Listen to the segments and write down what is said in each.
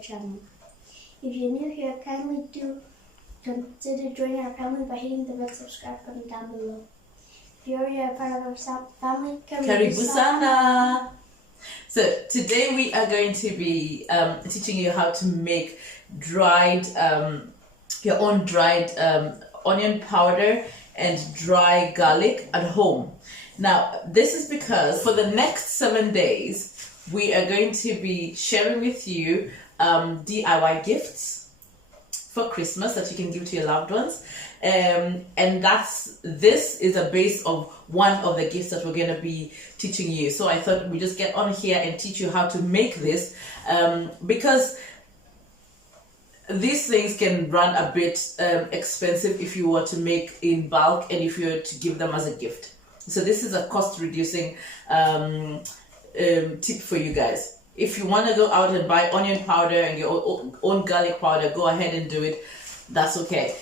channel. If you're new here, kindly do consider joining our family by hitting the red subscribe button down below. If you're already a part of our family, karibu sana! So today we are going to be teaching you how to make dried, your own dried onion powder and dry garlic at home. Now this is because for the next 7 days we are going to be sharing with you DIY gifts for Christmas that you can give to your loved ones, and this is a base of one of the gifts that we're going to be teaching you. So I thought we just get on here and teach you how to make this, because these things can run a bit expensive if you were to make in bulk and if you were to give them as a gift. So this is a cost reducing tip for you guys. If you want to go out and buy onion powder and your own garlic powder, go ahead and do it. That's okay.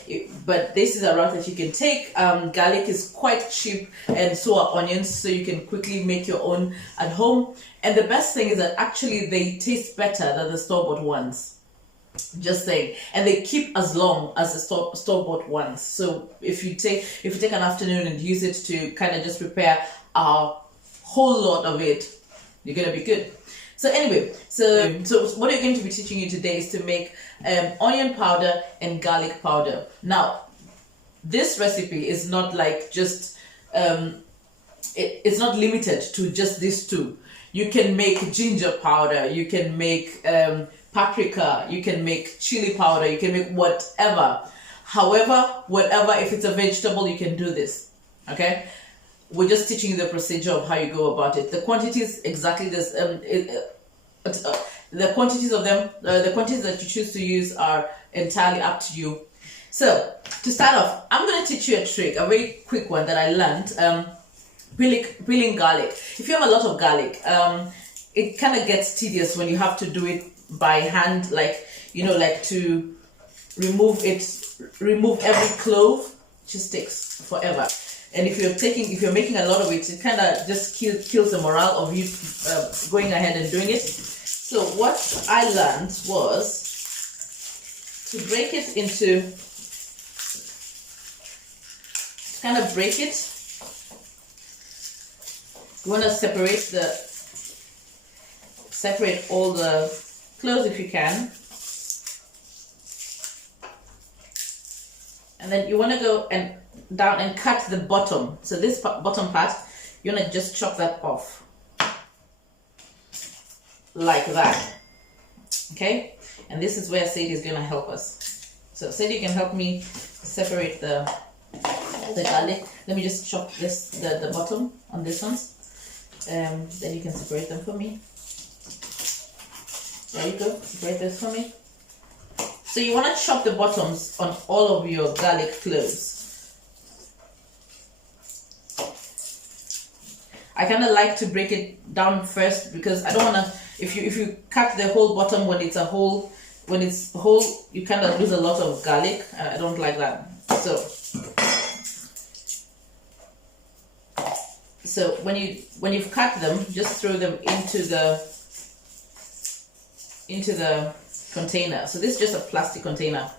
But this is a route that you can take. Garlic is quite cheap, and so are onions, so you can quickly make your own at home. And the best thing is that actually they taste better than the store-bought ones. Just saying. And they keep as long as the store-bought ones. So if you take an afternoon and use it to kind of just prepare a whole lot of it, you're gonna be good. So anyway, so what I'm going to be teaching you today is to make onion powder and garlic powder. Now, this recipe is not like just, it's not limited to just these two. You can make ginger powder, you can make paprika, you can make chili powder, you can make whatever. However, if it's a vegetable, you can do this, okay? We're just teaching you the procedure of how you go about it. The quantities exactly this. The quantities of them, the quantities that you choose to use are entirely up to you. So to start off, I'm going to teach you a trick, a very quick one that I learned. Peeling garlic. If you have a lot of garlic, it kind of gets tedious when you have to do it by hand, like to remove every clove. It just takes forever. And if you're making a lot of it, it kind of just kills the morale of you going ahead and doing it. So what I learned was to break it into, kind of break it. You want to separate all the cloves if you can. And then you want to go down and cut the bottom. So this bottom part, you want to just chop that off like that. Okay, and this is where Sadie is going to help us. So Sadie can help me separate the garlic. Let me just chop the bottom on this one. Then you can separate them for me. There you go, separate this for me. So you want to chop the bottoms on all of your garlic cloves. I kind of like to break it down first because I don't want to, if you cut the whole bottom when it's whole, you kind of lose a lot of garlic. I don't like that. So when you've cut them, just throw them into the container. So this is just a plastic container.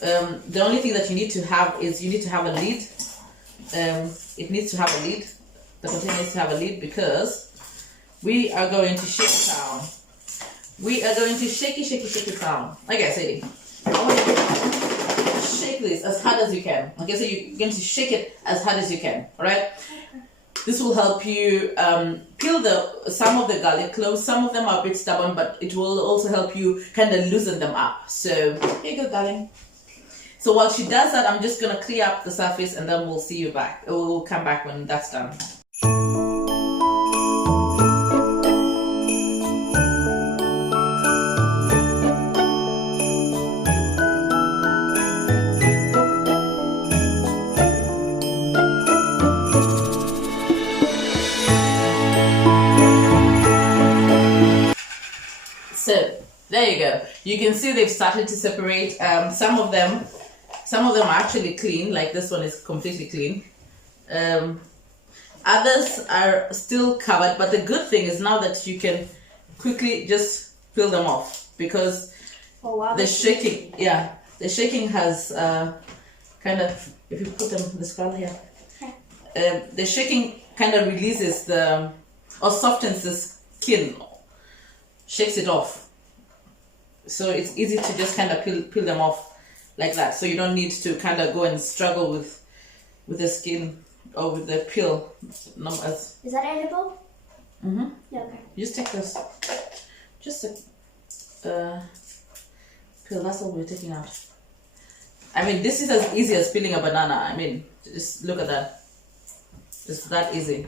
The only thing that you need to have is you need to have a lid. It needs to have a lid. The container needs to have a lid because we are going to shake it down. We are going to shake it down. Like I said, I want you to shake this as hard as you can. Okay, so you're going to shake it as hard as you can. All right. This will help you peel some of the garlic cloves. Some of them are a bit stubborn, but it will also help you kind of loosen them up. So here you go, darling. So while she does that, I'm just going to clear up the surface and then we'll see you back. We'll come back when that's done. So there you go. You can see they've started to separate. Some of them are actually clean, like this one is completely clean. Others are still covered, but the good thing is now that you can quickly just peel them off, because Oh wow. The shaking, yeah, the shaking has kind of, if you put them the skull here, the shaking kind of releases the, or softens the skin, shakes it off. So it's easy to just kind of peel them off like that. So you don't need to kind of go and struggle with the skin or with the peel. Is that edible? Mm-hmm. Yeah, okay. You just take this, just a peel, that's all we're taking out. I mean, this is as easy as peeling a banana. I mean, just look at that. It's that easy.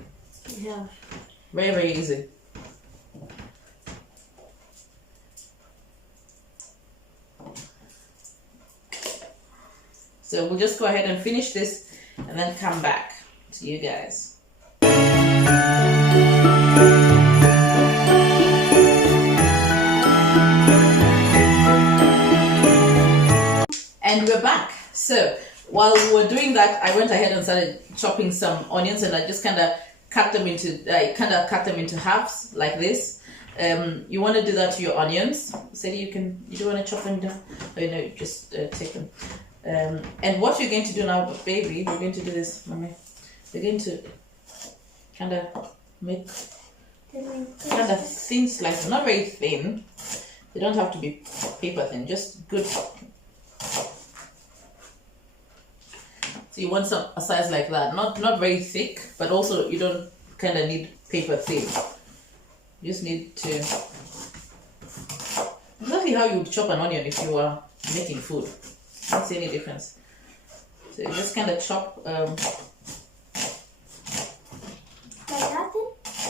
Yeah. Very, very easy. So we'll just go ahead and finish this and then come back to you guys. And we're back. So while we were doing that, I went ahead and started chopping some onions, and I just kind of cut them into halves like this. You want to do that to your onions. Sadie, you don't want to chop them down. Oh, no, just take them. And what you're going to do now, baby, we're going to do this, mommy. We're going to kind of make kind of thin slices, not very thin. They don't have to be paper thin, just good. So you want a size like that, not very thick, but also you don't kind of need paper thin. You just need to, exactly how you would chop an onion if you were making food. I don't see any difference. So you just kind of chop. Like that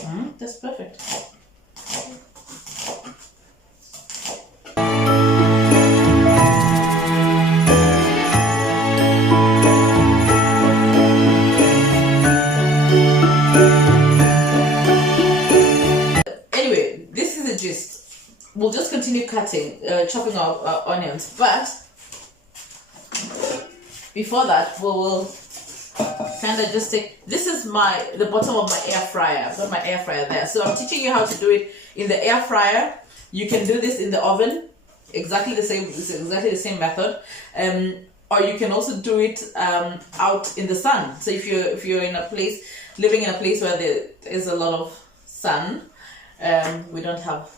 then? That's perfect. Anyway, this is the gist. We'll just continue chopping our onions, but before that, we'll kind of just take, this is the bottom of my air fryer. I've got my air fryer there. So I'm teaching you how to do it in the air fryer. You can do this in the oven, exactly the same. It's exactly the same method. Or you can also do it out in the sun. So if you're in a place, living in a place where there is a lot of sun, we don't have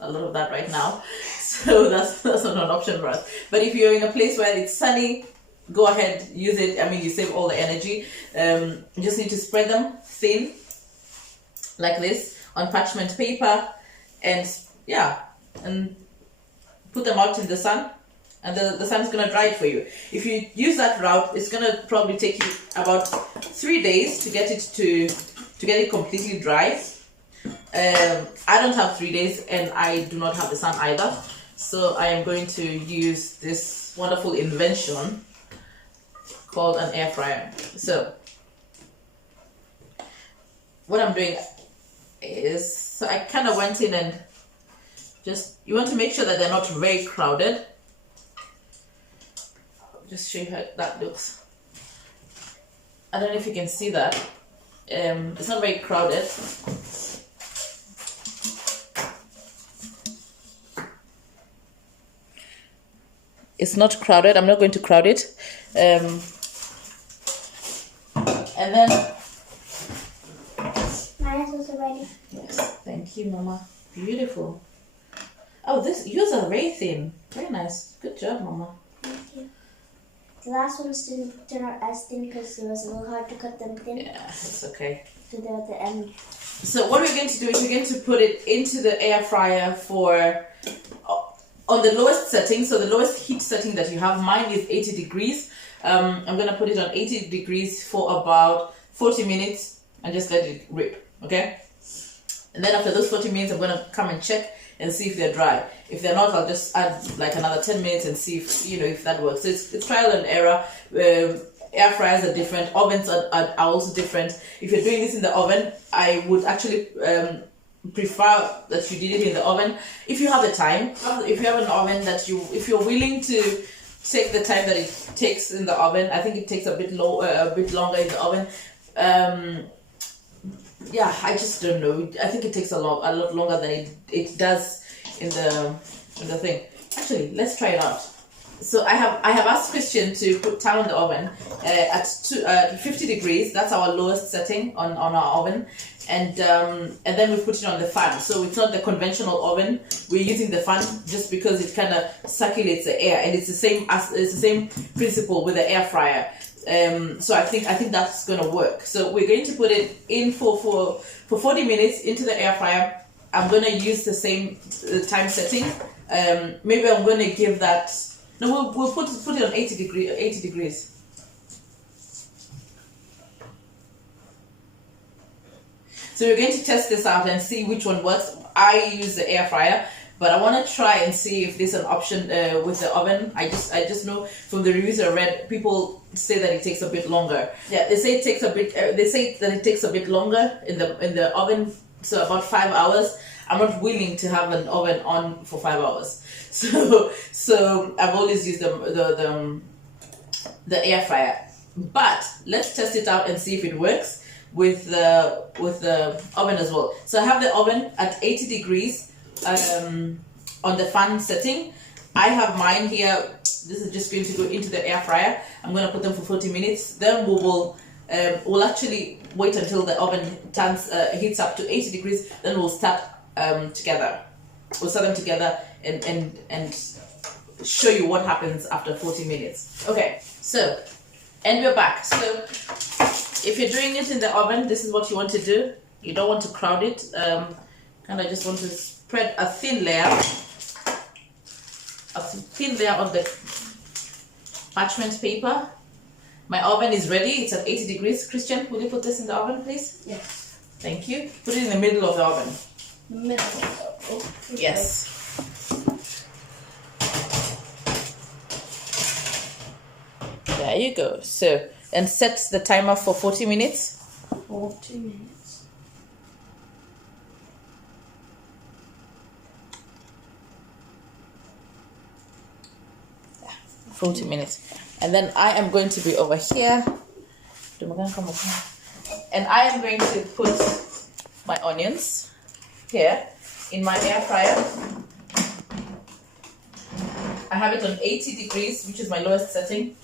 a lot of that right now, so that's not an option for us. But if you're in a place where it's sunny, go ahead, use it. I mean, you save all the energy. You just need to spread them thin like this on parchment paper, and yeah, and put them out in the sun, and the sun is going to dry it for you. If you use that route, it's going to probably take you about 3 days to get it completely dry. I don't have 3 days, and I do not have the sun either, so I am going to use this wonderful invention called an air fryer. So what I'm doing is, so I kind of went in and you want to make sure that they're not very crowded. Just show you how that looks. I don't know if you can see that. It's not very crowded. It's not crowded. I'm not going to crowd it. And then Mine is also ready. yes, thank you, Mama. Beautiful. Oh, yours are very thin. Very nice. Good job, Mama. Thank you. The last ones didn't turn out as thin because it was a little hard to cut them thin. Yeah, it's okay. So they're at the end. So what we're going to do is we're going to put it into the air fryer for on the lowest setting. So the lowest heat setting that you have, mine is 80 degrees. I'm going to put it on 80 degrees for about 40 minutes and just let it rip, okay? And then after those 40 minutes, I'm going to come and check and see if they're dry. If they're not, I'll just add like another 10 minutes and see if that works. So it's trial and error. Air fryers are different. Ovens are also different. If you're doing this in the oven, I would actually prefer that you did it in the oven. If you have the time, if you have an oven if you're willing to take the time that it takes in the oven, I think it takes a bit longer in the oven. Yeah, I just don't know. I think it takes a lot longer than it does in the thing. actually, let's try it out. So I have asked Christian to turn on the oven at 50 degrees. That's our lowest setting on our oven, and then we put it on the fan. So it's not the conventional oven. We're using the fan just because it kind of circulates the air, and it's the same principle with the air fryer. So I think that's gonna work. So we're going to put it in for 40 minutes into the air fryer. I'm gonna use the same time setting. Maybe I'm gonna give that. No, we'll put it on 80 degrees. So we're going to test this out and see which one works. I use the air fryer, but I want to try and see if there's an option with the oven. I just know from the reviews I read, people say that it takes a bit longer. Yeah, they say it takes a bit. They say that it takes a bit longer in the oven, so about 5 hours. I'm not willing to have an oven on for 5 hours. So I've always used the air fryer. But let's test it out and see if it works with the oven as well. So I have the oven at 80 degrees on the fan setting. I have mine here. This is just going to go into the air fryer. I'm going to put them for 40 minutes. Then we'll actually wait until the oven heats up to 80 degrees. Then we'll start together. We'll set them together and show you what happens after 40 minutes. Okay, so, and we're back. So if you're doing it in the oven, this is what you want to do. You don't want to crowd it. Kind of just want to spread a thin layer on the parchment paper. My oven is ready. It's at 80 degrees. Christian, will you put this in the oven, please? Yes. Thank you. Put it in the middle of the oven. Middle of the oven. Okay. Yes. There you go. So, and set the timer for 40 minutes. 40 minutes. Yeah, 40 minutes. And then I am going to be over here. And I am going to put my onions here in my air fryer. I have it on 80 degrees, which is my lowest setting.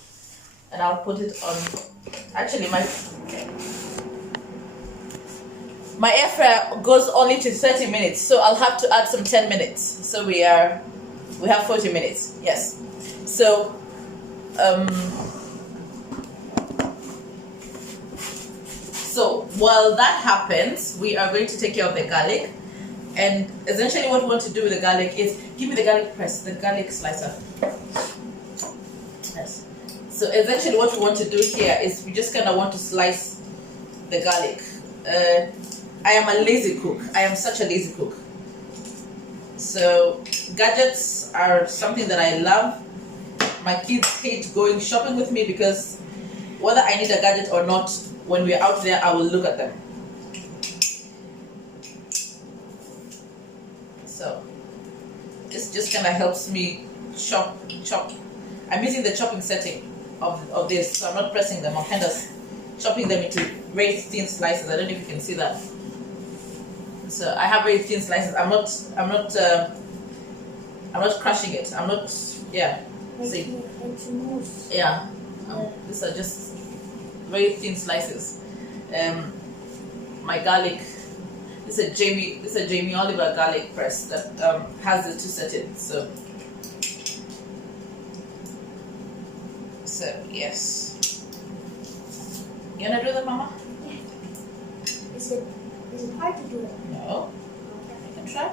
And I'll put it on, actually my air fryer goes only to 30 minutes, so I'll have to add some 10 minutes. So we have 40 minutes, yes. So, so while that happens, we are going to take care of the garlic. And essentially what we want to do with the garlic is, give me the garlic press, the garlic slicer. Yes. So essentially what we want to do here is we just kind of want to slice the garlic. I am a lazy cook. I am such a lazy cook. So gadgets are something that I love. My kids hate going shopping with me because whether I need a gadget or not, when we're out there, I will look at them. So this just kind of helps me chop. I'm using the chopping setting of this, so I'm not pressing them. I'm kind of chopping them into very thin slices. I don't know if you can see that. So I have very thin slices. I'm not crushing it. I'm not. Yeah. See. Yeah. These are just very thin slices. My garlic. This is a Jamie Oliver garlic press that has the two settings. So yes. You wanna do that, Mama? Yeah. Is it hard to do it? No. You can try.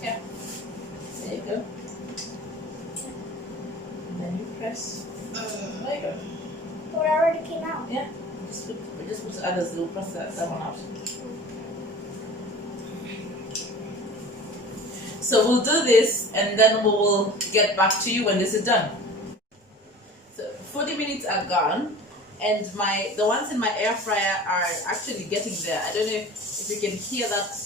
Yeah. There you go. And then you press. There you go. Oh, it already came out. Yeah. We just put the others. We'll press that one out. So we'll do this, and then we will get back to you when this is done. So 40 minutes are gone, and the ones in my air fryer are actually getting there. I don't know if you can hear that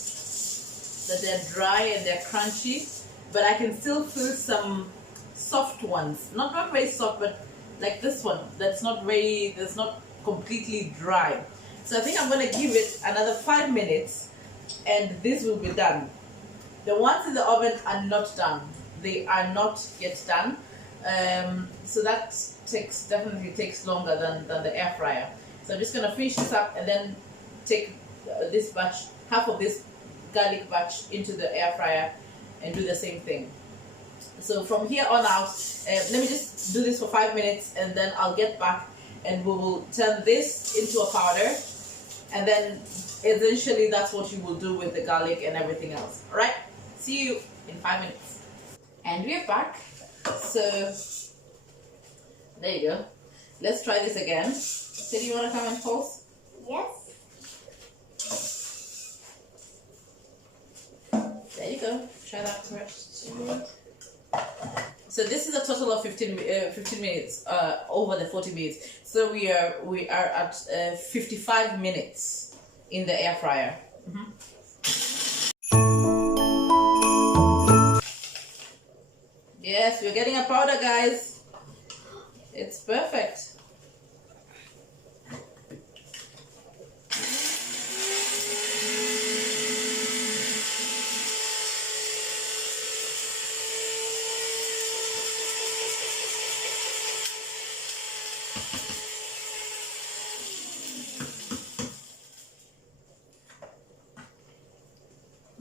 they're dry and they're crunchy, but I can still feel some soft ones. Not very soft, but like this one that's not completely dry. So I think I'm going to give it another 5 minutes, and this will be done. The ones in the oven are not done. they are not yet done. So that definitely takes longer than the air fryer. So I'm just gonna finish this up and then take this batch, half of this garlic batch, into the air fryer and do the same thing. So from here on out, let me just do this for 5 minutes and then I'll get back and we will turn this into a powder, and then essentially that's what you will do with the garlic and everything else. All right, see you in 5 minutes. And we're back. So there you go. Let's try this again. So do you want to come and pause? Yes. There you go. Try that first. So this is a total of 15 minutes over the 40 minutes. So we are at 55 minutes in the air fryer. Yes, we're getting a powder, guys. It's perfect.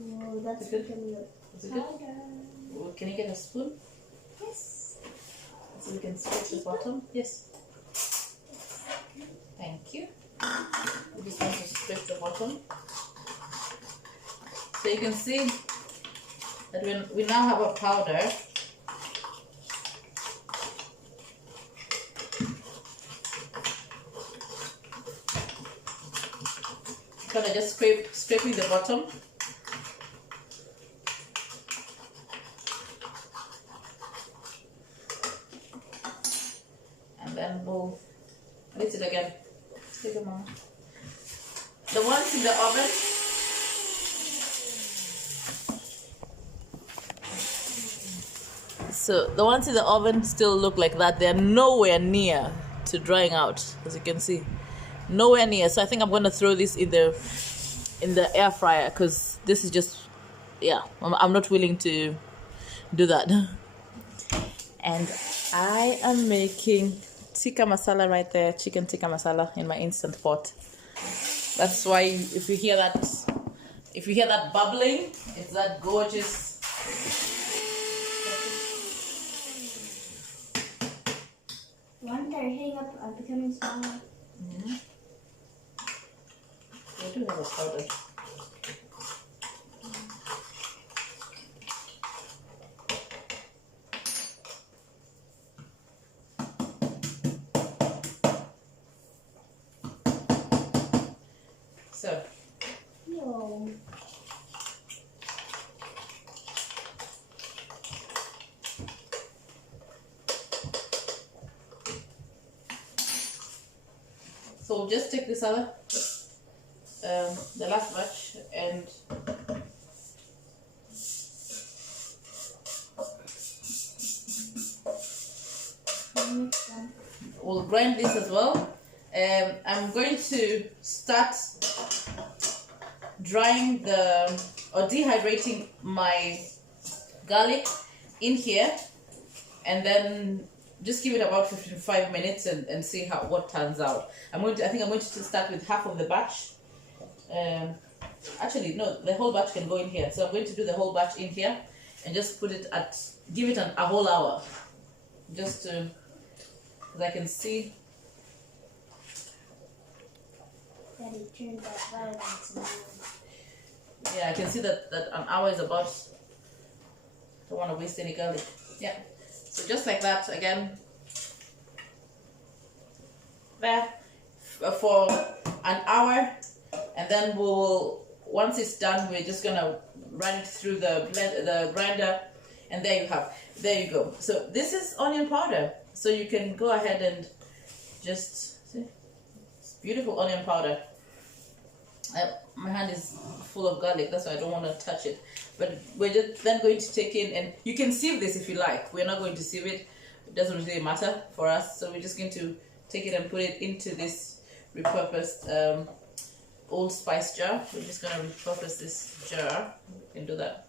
Oh, that's good. Is it good? Can you get a spoon? Yes. So we can scrape the bottom. Yes. Thank you. We just want to scrape the bottom. So you can see that we now have a powder. Kind of just scraping the bottom. And then we'll mix it again. Take them out. The ones in the oven. So the ones in the oven still look like that. They're nowhere near to drying out, as you can see. Nowhere near. So I think I'm going to throw this in the air fryer, because this is just, yeah, I'm not willing to do that. And I am making tikka masala right there, chicken tikka masala in my instant pot. That's why if you hear that bubbling, it's that gorgeous. One that are heating up are becoming smaller. I do have a powder. So. Yo. So we'll just take this other, the last batch, and we'll grind this as well. I'm going to start drying or dehydrating my garlic in here, and then just give it about 55 minutes and see what turns out. I think I'm going to start with half of the batch. Actually, no, the whole batch can go in here. So I'm going to do the whole batch in here and just give it a whole hour, just to, because I can see. Daddy turned that violet. Yeah, I can see that an hour is about. Don't want to waste any garlic. Yeah. So just like that again, there for an hour, and then once it's done, we're just gonna run it through the grinder, and there you go. So this is onion powder. So you can go ahead and just see, it's beautiful onion powder. My hand is full of garlic, that's why I don't want to touch it. But we're just then going to take in, and you can sieve this if you like. We're not going to sieve it. It doesn't really matter for us. So we're just going to take it and put it into this repurposed old spice jar. We're just going to repurpose this jar. We can do that.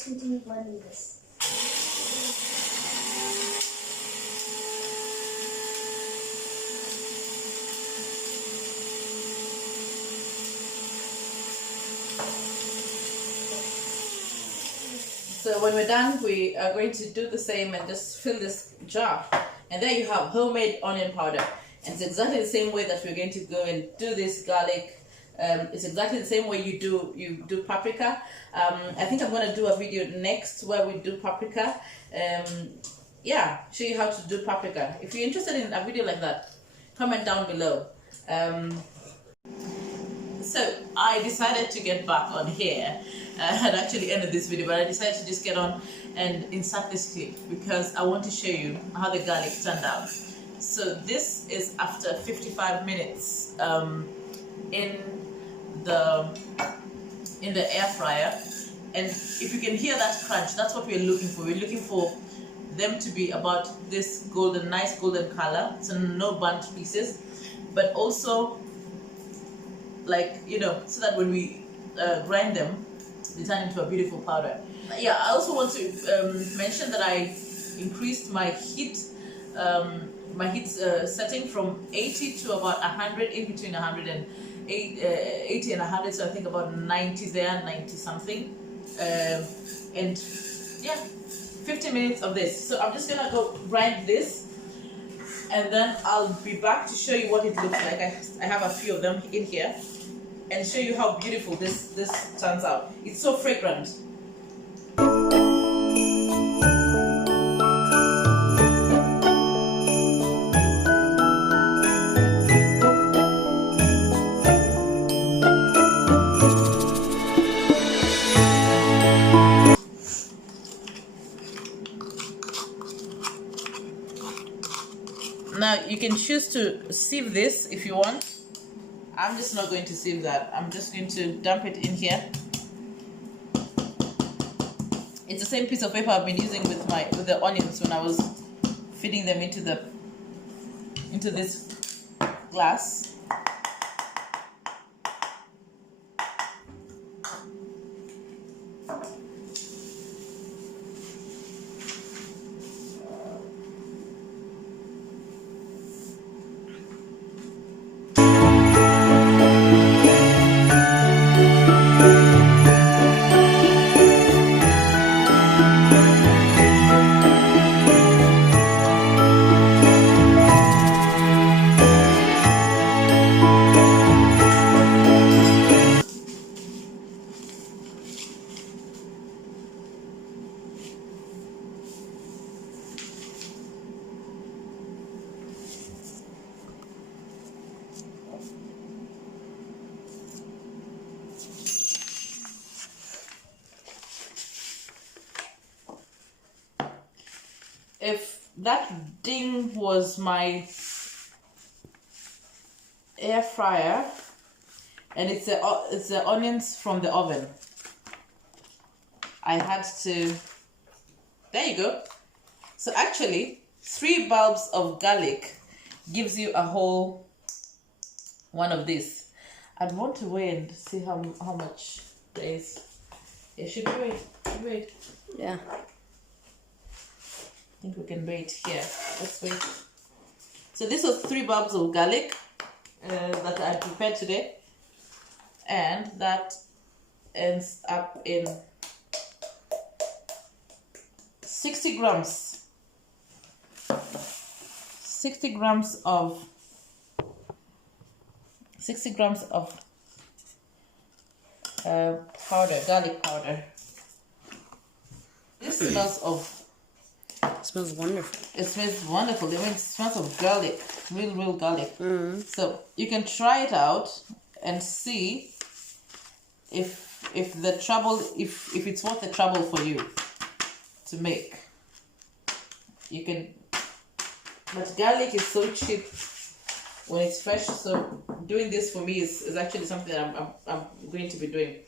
let's continue blending this. So when we're done, we are going to do the same and just fill this jar. And there you have homemade onion powder. And it's exactly the same way that we're going to go and do this garlic. It's exactly the same way you do paprika. I think I'm going to do a video next where we do paprika. Yeah, show you how to do paprika. If you're interested in a video like that, comment down below. So I decided to get back on here. I had actually ended this video, but I decided to just get on and insert this clip because I want to show you how the garlic turned out. So this is after 55 minutes in the air fryer, and if you can hear that crunch, that's what we're looking for. We're looking for them to be about this golden, nice golden color, so no burnt pieces, but also like, you know, so that when we grind them, they turn into a beautiful powder. Yeah, I also want to mention that I increased my heat setting from 80 to about 100, in between 80 and 100, so I think about 90 there, 90 something. And yeah, 50 minutes of this. So I'm just gonna go grind this, and then I'll be back to show you what it looks like. I have a few of them in here, and show you how beautiful this turns out. It's so fragrant. Now you can choose to sieve this if you want. I'm just not going to sieve that. I'm just going to dump it in here. It's the same piece of paper I've been using with the onions when I was feeding them into this glass. If that ding was my air fryer, and it's the onions from the oven, I had to, there you go. So actually 3 bulbs of garlic gives you a whole one of this. I'd want to weigh and see how much there is. Yeah, should we wait? Yeah. I think we can wait here. Let's wait. So this was 3 bulbs of garlic that I prepared today, and that ends up in 60 grams. 60 grams of powder, garlic powder. This smells It smells wonderful. It smells wonderful. I mean, it smells of garlic, real garlic. So you can try it out and see if it's worth the trouble for you to make. You can, but garlic is so cheap when it's fresh. So doing this for me is actually something that I'm going to be doing.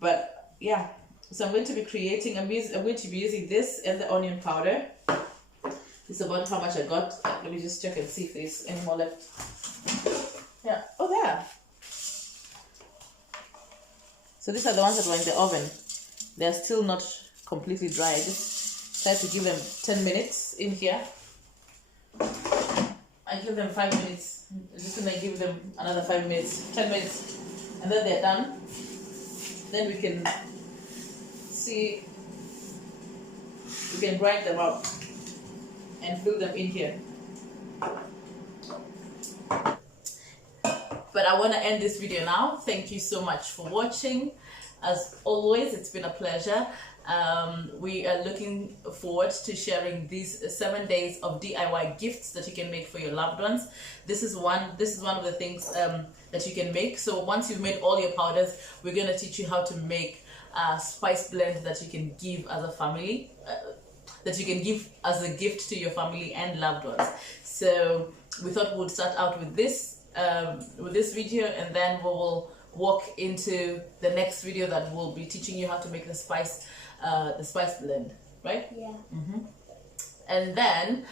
But yeah. So I'm going to be creating, I'm going to be using this and the onion powder. This is about how much I got. Let me just check and see if there's any more left. Yeah, oh there. So these are the ones that were in the oven. they're still not completely dry. I just try to give them 10 minutes in here. I give them 5 minutes. I'm just gonna give them another 5 minutes, 10 minutes, and then they're done. Then we can see, we can grind them up and fill them in here. But I want to end this video now. Thank you so much for watching. As always, it's been a pleasure. We are looking forward to sharing these 7 days of DIY gifts that you can make for your loved ones. This is one of the things that you can make. So once you've made all your powders, we're going to teach you how to make a spice blend that you can give as a family, that you can give as a gift to your family and loved ones. So we thought we'd start out with this video, and then we will walk into the next video that will be teaching you how to make the spice blend, right? Yeah. And then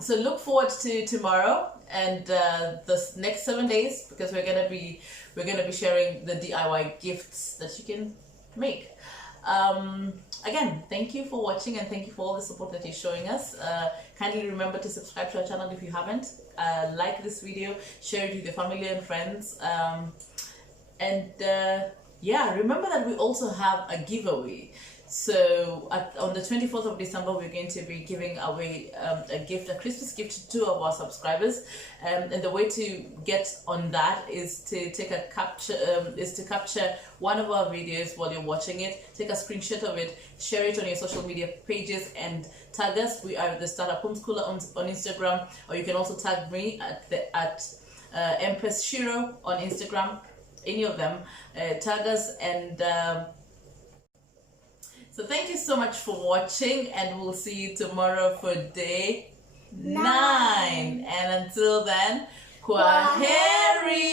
so look forward to tomorrow and the next 7 days, because we're gonna be sharing the DIY gifts that you can make. Again, thank you for watching, and thank you for all the support that you're showing us. Kindly remember to subscribe to our channel if you haven't. Like this video, share it with your family and friends, remember that we also have a giveaway. So on the 24th of December, we're going to be giving away a Christmas gift to 2 of our subscribers. And the way to get on that is to take a capture one of our videos while you're watching it. Take a screenshot of it, share it on your social media pages, and tag us. We are the Startup Homeschooler on Instagram, or you can also tag me at Empress Shiro on Instagram. Any of them, tag us. And so thank you so much for watching, and we'll see you tomorrow for day 9. And until then, kwaheri.